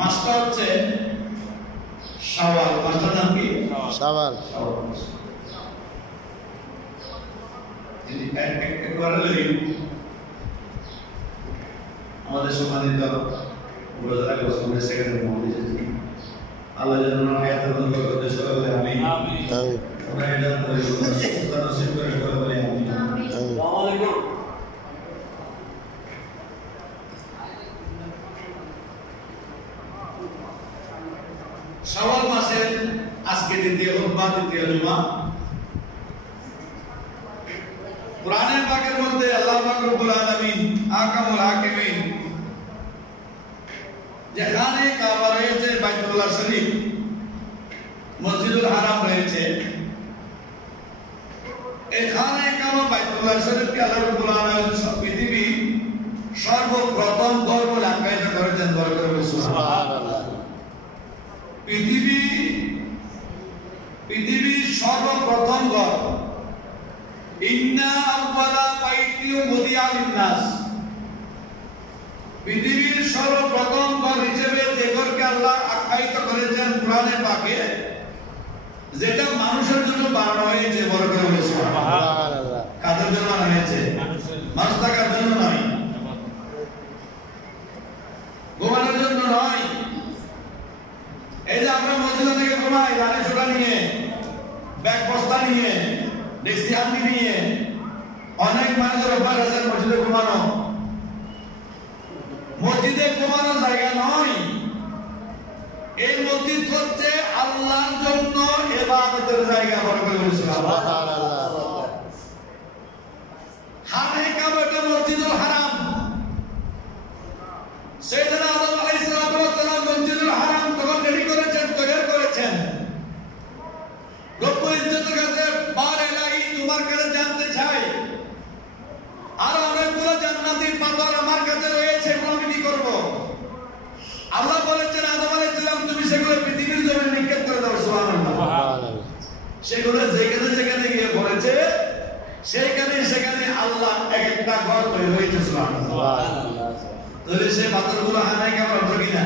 মাসটা হচ্ছে শাওয়াল। মাসটার নাম কি? শাওয়াল। আমাদের সম্মানিত উপজেলা কমিটির সেক্রেটারি মহোদয়, আল্লাহ যেন হায়াতের মধ্যে বরকত দেয়, সবাই বলে আমিন। আমরা এটা সুস্থতা নসিব করে সবাই বলে আমিন। আসসালামু আলাইকুম। শাওয়াল মাসের আজকে দ্বিতীয় খুতবা, দ্বিতীয় জুমা। কুরআনের পাকের মধ্যে আল্লাহ পাক রব্বুল আলামিন আহকামুল হাকিমিন যেখানে কাবা রয়েছে, বাইতুল্লাহ শরীফ, মসজিদুল হারাম রয়েছে, এখানে কাবা বাইতুল্লাহ শরীফকে আল্লাহ রব্বুল আলামিন পৃথিবী সর্বপ্রথম ঘর বলে আখ্যায়িত করেছেন। সুবহানাল্লাহ। পৃথিবীর সর্বপ্রথম ঘর, ইন্না আউওয়ালা বাইতিন উদিয়া লিন-নাস, পৃথিবীর সর্বপ্রথম ঘর হিসেবে যে ঘরকে আল্লাহ আখ্যায়িত করেছেন কোরআনে পাকে, যেটা মানুষের জন্য বানানো হয়েছে, বড় করে বলে সুবহানাল্লাহ। কাদের জন্য বানানো হয়েছে? মানুষ থাকার জন্য নয়, ঘুমানোর জন্য নয়। এই যে আমরা মসজিদে থেকে ঘুমাই, রানে ছোটা নিয়ে, ব্যাগ বস্তা নিয়ে, ডেস্কি হান্ডি নিয়ে, অনেক মানুষের অভ্যাস আছে মসজিদে ঘুমানো। মসজিদে ঘুমানোর জায়গা নয়, এই মসজিদ হচ্ছে আল্লাহর জন্য ইবাদতের জায়গা। বড় করে বলি সুবহানাল্লাহ। খানে কাবা এটা মসজিদুল হারাম। সাইয়েদনা আদম আলাইহিস সালাতু ওয়াস সালাম মসজিদুল হারাম তখন রেডি করেছেন, তৈরি করেছেন। রব্বুল ইজ্জতের কাছে বার ইলাহি, তোমার কাছে জানতে চাই, আর অনেকগুলো জান্নাতি পাথর আমার কাছে রয়েছে, আমি কি করব? আল্লাহ বলেছেন আদম আলাইহিস সালাম, তুমি সেগুলো পৃথিবীর জমিনে নিক্ষেপ করে দাও। সুবহানাল্লাহ। সেগুলো যেখানে যেখানে গিয়ে পড়েছে, সেখানে আল্লাহ এক একটা ঘর তৈরি হয়েছে। সুবহানাল্লাহ। তাহলে সেই পাথরগুলো হানায় কাবার অংশ কিনা?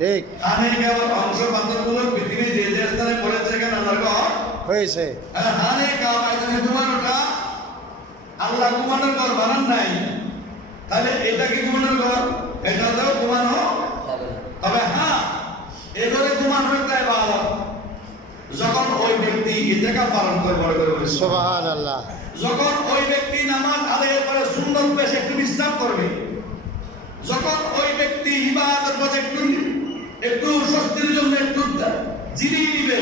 ঠিক। হানায় কাবার অংশ পাথরগুলো পৃথিবীর যে যে স্থানে পড়েছে, সেখানে আল্লাহর ঘর হয়েছে। হানায় কাবা যদি ঘুমানোটা আল্লাহ ঘুমানোর ঘর বানান নাই, তাহলে এটা কি ঘুমানোর ঘর? এটাতেও ঘুমানো, তবে হ্যাঁ, এবারে ঘুমানো একটা ইবাদত। যখন ওই ব্যক্তি ইতিকাফ পালন করে, বড় করে বলি সুবহানাল্লাহ, যখন ওই ব্যক্তি নামাজ আদায়ের পরে সুন্নত পেশ একটু বিশ্রাম করবে, যখন ওই ব্যক্তি ইবাদত করতে একটু স্বস্তির জন্য একটু জিরিয়ে নিবে,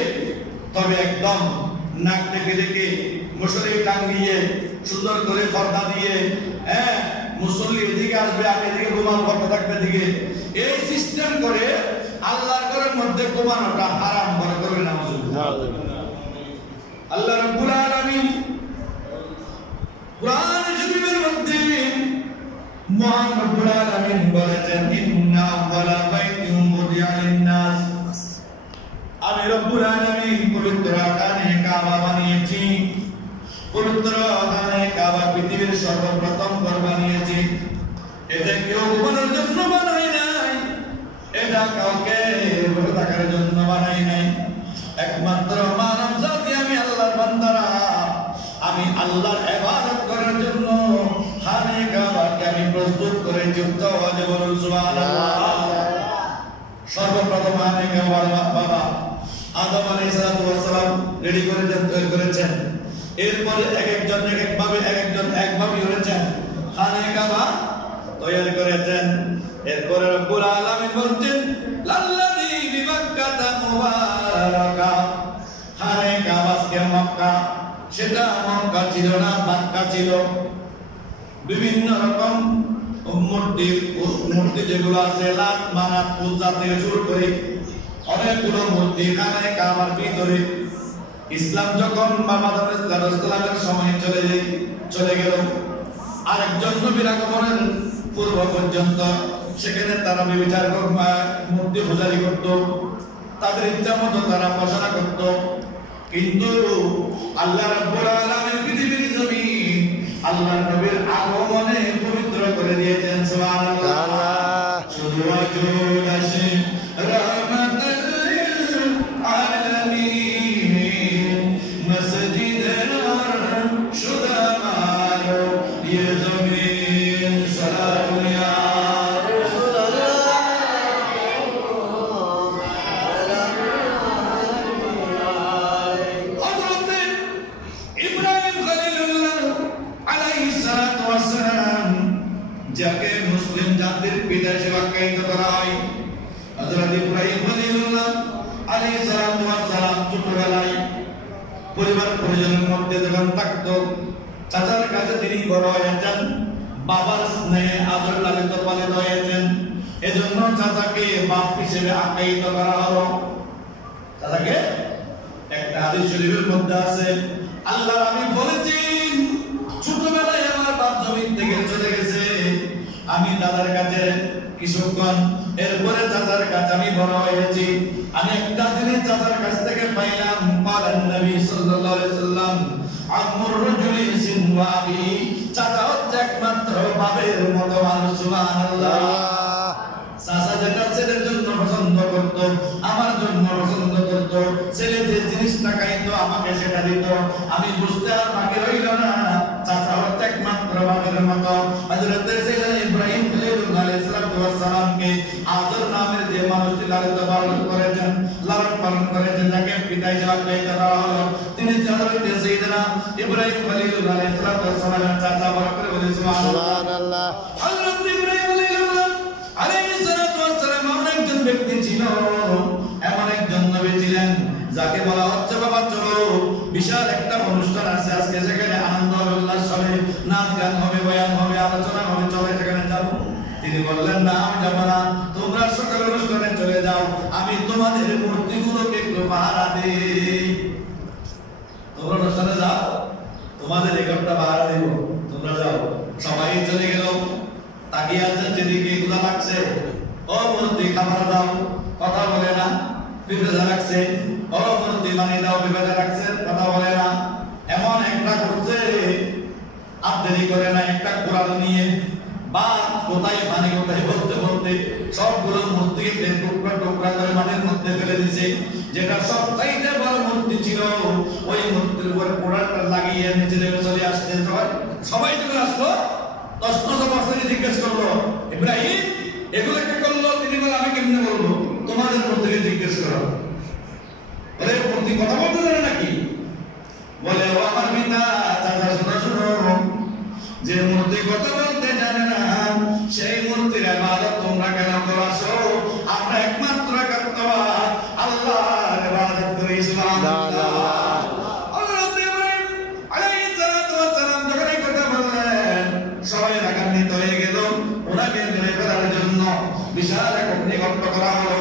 তবে একদম নাক ডেকে ডেকে মুসল্লি টাঙ্গিয়ে সুন্দর করে পর্দা দিয়ে, হ্যাঁ, মুসল্লি এদিকে আসবে, আগে দিকে ঘুমান পর্দা থাকবে দিকে, এই সিস্টেম করে আল্লাহর ঘরের মধ্যে ঘুমানোটা হারাম। বড় করে নাউজুবিল্লাহ। আল্লাহ রাব্বুল আলামিন কুরআন শরীফের মধ্যে মহান রব্বুল আলামিন বলেছেন, ইন্না আউওয়ালা বাইতিন উদিয়া লিন-নাস, আমি রব্বুল আলামিন পবিত্র খানে কাবা বানিয়েছি। পবিত্র খানে কাবা পৃথিবীর সর্বপ্রথম ঘর বানিয়েছি। এটা কেউ ঘুমানোর জন্য বানাই নাই, এটা কাউকে বসে থাকার জন্য বানাই নাই। একমাত্র মানব জাতি, আমি আল্লাহর বান্দারা, আমি আল্লাহর ইবাদত করার জন্য খানে কাবাকে আমি প্রস্তুত করে যুক্ত হয়ে বলুন সুবহানাল্লাহ। সর্বপ্রথম খানে কাবা বাবা আদম আলাইহিস সালাম রেডি করেছেন, তৈরি করেছেন। এরপরে এক একজন একভাবে করেছেন, খানে কাবা তৈরি করেছেন। এরপরে রব্বুল আলামিন বলছেন, লাল্লাযী বিমাক্কাতা মুবারাকা, খানে কাবা কে মক্কা, সেটা মক্কা ছিল না, মক্কা ছিল। বিভিন্ন রকম মূর্তি যেগুলো আছে, লাত মানাত পূজা থেকে শুরু করে অনেকগুলো মূর্তি খানে কাবার ভিতরে। ইসলাম যখন মুহাম্মদ সাল্লাল্লাহু সময় চলে গেল, আরেকজন নবীর আগমনের পূর্ব পর্যন্ত সেখানে তারা বিচার মূর্তি পূজারি করত, তাদের ইচ্ছা মতো তারা উপাসনা করত। কিন্তু আল্লাহ রাব্বুল আলামিন পৃথিবীর জমিন আল্লাহর নবীর আগমনে পবিত্র করে দিয়েছেন। সুবহানাল্লাহ। শুধু পিতা হিসেবে আখ্যায়িত করা হয়। হযরত ইব্রাহিম খলিলুল্লাহ আলাইহিস সালাম ছোটবেলায় পরিবার পরিজনের মধ্যে যখন থাকতো, চাচার কাছে তিনি বড় হয়েছেন, বাবার স্নেহে আদর লালিত পালিত হয়েছেন, এজন্য চাচাকে বাপ হিসেবে আখ্যায়িত করা হলো। চাচাকে একটা হাদিস শরীফের মধ্যে আছে, আল্লাহ আমি বলেছি ছোটবেলায় আমার বাপ জমিন থেকে চলে গেছে, আমি দাদার কাছে কিছুক্ষণ, এরপরে চাচার কাছে আমি বড় হয়েছি। আমি একটা দিনে চাচার কাছ থেকে পাইলাম পালান নবী সাল্লাল্লাহু আলাইহি সাল্লাম আমর রাজুলি সিনওয়াবি, চাচা হচ্ছে একমাত্র বাবার মতো মানুষ। সুবহানাল্লাহ। চাচা যেটা ছেলের জন্য পছন্দ করত, আমার জন্য পছন্দ করত, ছেলে যে জিনিসটা খাইতো আমাকে সেটা দিত, আমি বুঝতে আর বাকি রইল না, চাচা হচ্ছে একমাত্র বাবার মতো। হযরত সাইয়েদনা ইব্রাহিম খলিলুল্লাহ আলাইহিস সালামকে আজর নামের যে মানুষটি লালিত পালন করেছেন, লালন পালন করেছেন, যাকে পিতা হিসেবে আখ্যায়িত করা হলো, তিনি হযরত সাইয়েদনা ইব্রাহিম খলিলুল্লাহ আলাইহিস সালামের চাচা। বড় করে বলি সুবহানাল্লাহ। হযরত ইব্রাহিম খলিলুল্লাহ আলাইহিস সালাম এমন একজন ব্যক্তি ছিল, এমন একজন নবী ছিলেন যাকে বলা হচ্ছে বাবা চলো বিশাল একটা অনুষ্ঠান আছে আজকে, সেখানে আনন্দ হবে, উল্লাস হবে, নাচ গান হবে, বয়ান হবে, আলোচনা হবে, চলে সেখানে যাবো। তিনি বললেন না আমি যাবো না, তোমরা সকল অনুষ্ঠানে চলে যাও, আমি তোমাদের মূর্তিগুলোকে একটু পাহারা দিই। তোমরা অনুষ্ঠানে যাও, তোমাদের এক একটা পাহারা দিব, তোমরা যাও। সবাই চলে গেল, তাকিয়ে আছেন যেদিকে ক্ষুধা লাগছে, ও মূর্তি খাবার দাও, কথা বলে না। বিবেচনা রাখছে, ও মূর্তি বানিয়ে দাও, বিবেচনা রাখছে, কথা বলে না। এমন একটা করছে, আর দেরি করে না, একটা কোরআন নিয়ে বা কোথায় পানি কোথায় বলতে বলতে সবগুলো মূর্তিকে টুকরা টুকরা করে মাটির মধ্যে ফেলে দিছে। যেটা সবচাইতে বড় মূর্তি ছিল, ওই মূর্তির উপর কোরআনটা লাগিয়ে নিচে নেমে চলে আসছে। সবাই চলে আসলো, জিজ্ঞেস করলো ইব্রাহিম এগুলো কে করলো? তিনি বলে আমি কেমনে বলবো, তোমাদের মূর্তিকে জিজ্ঞেস করো। বলে মূর্তি কথা বলতে জানে নাকি? বলে ও আমার পিতা, চাচা শোনো শোনো, যে মূর্তি কথা বলতে জানে না সেই মূর্তির ইবাদত তোমরা কেন করছো? আমরা একমাত্র কর্তব্য আল্লাহর ইবাদত করি। সুবহানাল্লাহ। হযরত ইব্রাহিম আলাইহিস সালাম যখন এই কথা বললেন, সবাই রাগান্বিত হয়ে গেল। ওনাকে মেরে ফেলার জন্য বিশাল এক অগ্নিকাণ্ড করা হলো।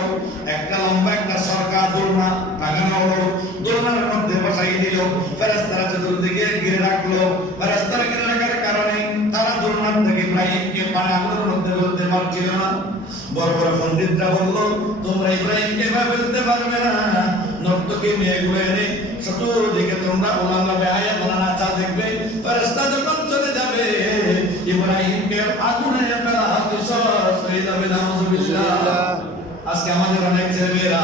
একটা লম্বা একটা সরকার দোলনা লাগানো হলো, দোলনার মধ্যে বসাই দিল, ফেরেশতারা চতুর্দিকে ঘিরে রাখলো। ফেরেশতারা ঘিরে রাখার কারণে তারা দোলনার থেকে ইব্রাহিমকে পানি আগুনের মধ্যে ফেলতে পারছিল না। বড় বড় পণ্ডিতরা বলল তোমরা ইব্রাহিমকে এভাবে ফেলতে পারবে না, নর্তকী মেয়েগুলো এনে চতুর্দিকে তোমরা ওলাল্লা বেহায়া বলা নাচা দেখবে। ফেরেশতা যখন চলে যাবে ইব্রাহিমকে আগুনে ফেলা হতে সহজ হয়ে যাবে। নাউযুবিল্লাহ। আজকে আমাদের অনেক ছেলেমেয়েরা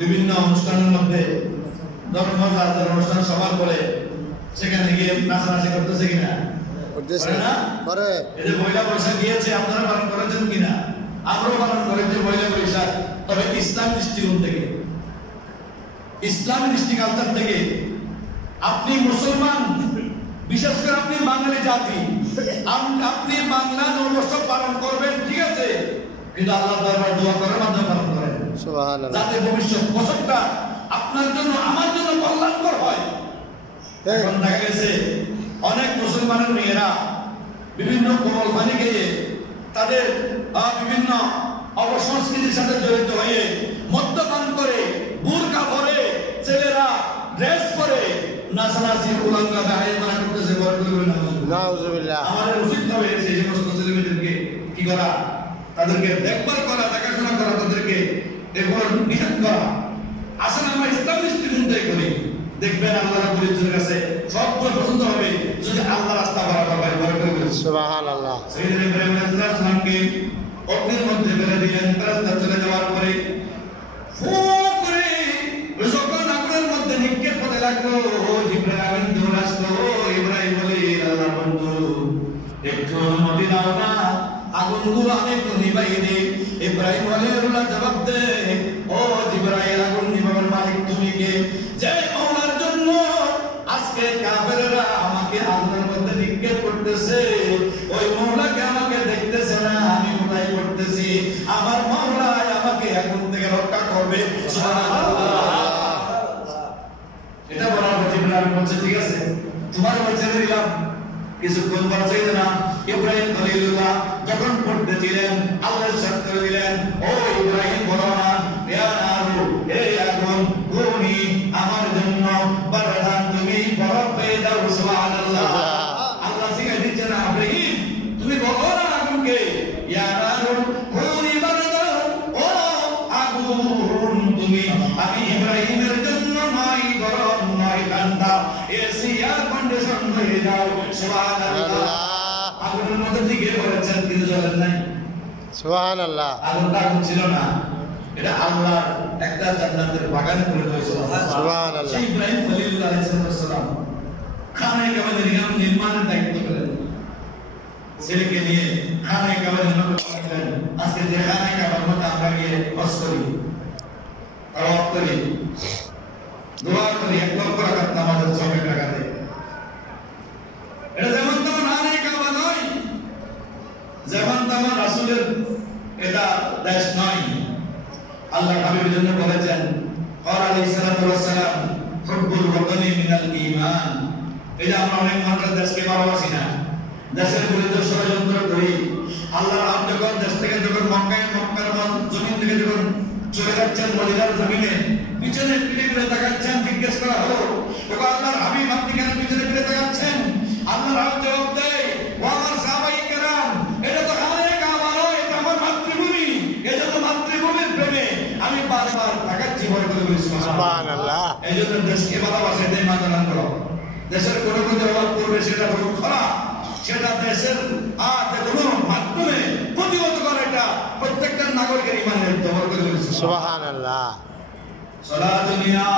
বিভিন্ন অনুষ্ঠানের মধ্যে ধর্মমজার অনুষ্ঠান সবার পরে সেখানে গিয়ে নাচানাচি করতেছে কিনা? করতেছে না? করে। এই যে পয়লা বৈশাখ গিয়েছে, আপনারা পালন করেছেন কিনা? আমরাও পালন করেছি পয়লা বৈশাখ, তবে ইসলাম দৃষ্টিকোণ থেকে, ইসলামী দৃষ্টি কালচার থেকে। আপনি মুসলমান, বিশেষ করে আপনি বাঙালি জাতি, আপনি বাংলা নববর্ষ পালন করবেন, ঠিক আছে, কিন্তু আল্লাহর দরবারে দোয়া করার মাধ্যমে পালন করেন, সুবহানাল্লাহ, যাতে ভবিষ্যৎ বছরটা আপনার জন্য আমার জন্য কল্যাণকর হয়। এখন দেখা গেছে অনেক মুসলমানের মেয়েরা বিভিন্ন কোমল পানি খেয়ে তাদের বিভিন্ন অপসংস্কৃতির সাথে জড়িত হয়ে মদ্যপান করে, বুরকা পরে, ছেলেরা ড্রেস পরে নাচানাচি উলঙ্গ বেহায়াপনা করতেছে। নাউযুবিল্লাহ। আমাদের উচিত হবে সেই সমস্ত ছেলেমেয়েদেরকে কি করা, তাদেরকে দেখভাল করা, দেখাশোনা করা, তাদেরকে এগুলো নিষেধ করা। আসলে আমরা ইসলাম দৃষ্টিকোণ থেকে করি, দেখবেন আল্লাহ রাব্বুল ইজ্জতের কাছে সবগুলো পছন্দ হবে যদি আল্লাহ রাস্তা বরাবর করে। সুবহানাল্লাহ। সাইয়েদনা ইব্রাহিম আলাইহিস সালামকে অগ্নির মধ্যে ফেলে দিলেন। ফেরেশতা চলে যাওয়ার পরে ফু করে যখন আগুনের মধ্যে নিক্ষেপ হতে লাগলো, জিবরাইল দৌড়ে আসলো। ইব্রাহিম বলে আল্লাহর বন্ধু একটু অনুমতি দাও না, আগুনগুলো আমি একটু নিভাই দিই। ইব্রাহিম আলাইহিস জবাব দে, ও জিবরাইল, আগুন নিভাবার মালিক তুমি কে? যে মাওলার জন্য আজকে কাফেররা আমাকে আগুনের মধ্যে নিক্ষেপ করতেছে, ওই মাওলাকে আমাকে দেখতেছে না, আমি আমার মাওলাই আমাকে আগুন থেকে রক্ষা করবে। এটা বলার পর জিবরাইল বলছে ঠিক আছে তোমার ছেড়ে দিলাম। কিছুক্ষণ পর চাইতে না ইব্রাহিম খলিলুল্লাহ যখন পড়তে দিলেন আল্লাহ সাথ করে দিলেন ও ইব্রাহিম বলো না ইয়া নারু হে আগুন কুনি আমার জন্য বরদান তুমি বরফ পেয়ে দাও সুবহানাল্লাহ। আল্লাহ শিখাই দিচ্ছেন ইব্রাহিম তুমি বলো না আগুনকে ইয়া নারু কুনি বরদান ও আগুন তুমি আমি ইব্রাহিমের জন্য নয় গরম নয় ঠান্ডা এসি এয়ার কন্ডিশন হয়ে যাও সুবহানাল্লাহ। আগুনের মধ্যে থেকে বলেছেন কিন্তু জ্বলেন নাই সুবহানাল্লাহ। আগুনটা আগুন ছিল না, এটা আল্লাহর একটা জান্নাতের বাগান করে দিয়েছিল সুবহানাল্লাহ। সেই ইব্রাহিম খলিলুল্লাহ আলাইহিস সালাম খানায়ে কাবার নির্মাণের দায়িত্ব পেলেন, ছেলেকে নিয়ে খানায়ে কাবার নির্মাণ করলেন। আজকে যে খানায়ে কাবার মধ্যে আমরা গিয়ে হজ করি, তাওয়াফ করি, দোয়া করি, 1 লক্ষ রাকাত নামাজের 6 টাকা দেয়। এটা যেমন তেমন খানায়ে কাবা নয়, যেমন তেমন রাসূলের এটা দেশ নয়। আল্লাহ হাবিবের জন্য বলেছেন ক্বাল আলাইহিস সালাতু ওয়াস সালাম হুব্বুল ওয়াতানি মিনাল ঈমান। এটা আমরা অনেক মানুষের দেশকে ভালোবাসি না, দেশের বিরুদ্ধে ষড়যন্ত্র করি। আল্লাহর আব্দ যখন দেশ থেকে যখন মক্কার জমিন থেকে যখন চলে যাচ্ছেন মদিনার জমিনে পিছনে ফিরে তাকাচ্ছেন, জিজ্ঞেস করা হলো ওগো আল্লাহর হাবিব আপনি কেন পিছনে ফিরে তাকাচ্ছেন? আল্লাহর আব্দ জবাব দেয় ও আমার সাহাবায়ে কেরাম এটা তো খানায়ে কাবা নয়, এটা আমার মাতৃভূমি। এজন্য মাতৃভূমির প্রেমে আমি বারবার তাকাচ্ছি ভয় করে বলি সুবহানাল্লাহ। এজন্য দেশকে ভালোবাসা দেয় মানলাম করো। দেশের কোনো কোনো অভাব করবে সেটা বড় খারাপ, সেটা দেশের কোনো মাধ্যমে প্রতিহত করা এটা প্রত্যেকটা নাগরিকের ইমানের দায়িত্ব করে বলি সুবহানাল্লাহ। সালাতুন ইয়া